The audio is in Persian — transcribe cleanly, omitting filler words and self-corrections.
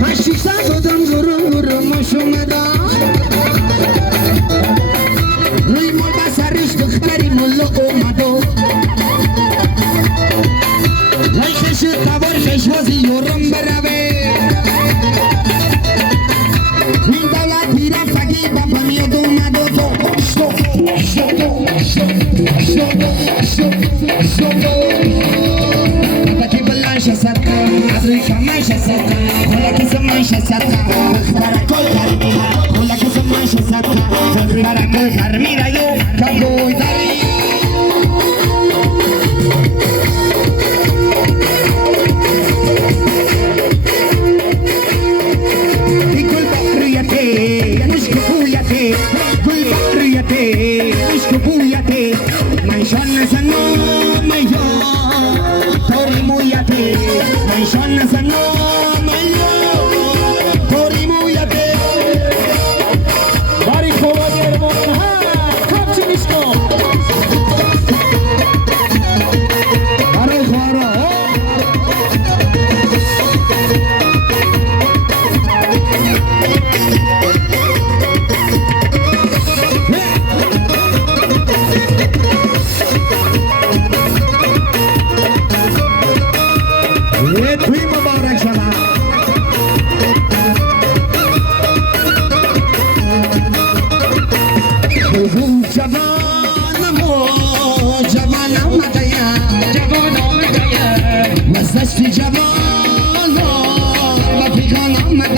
ماشي سازودم گروه مشومدا روی مال بسرش دختری ملو اومدو لایکش تبار خشوازی یورم بروه این دولتی رفتگی بابا میاد اومدو تاکی بلنش سرکا ازوی کمش سرکا خولا که سمنش سرکا برکل کرمیرا خولا که سمنش سرکا برکل کرمیرا یو کبوی داری گل بحریته مشک بویته گل بحریته مشک بویته منشان نزنو میو توری مویته منشان نزنو میو توری مویته باری خوبا گرمون ها کمچی نیشکو بارو خوارو توی مبارک شما جوان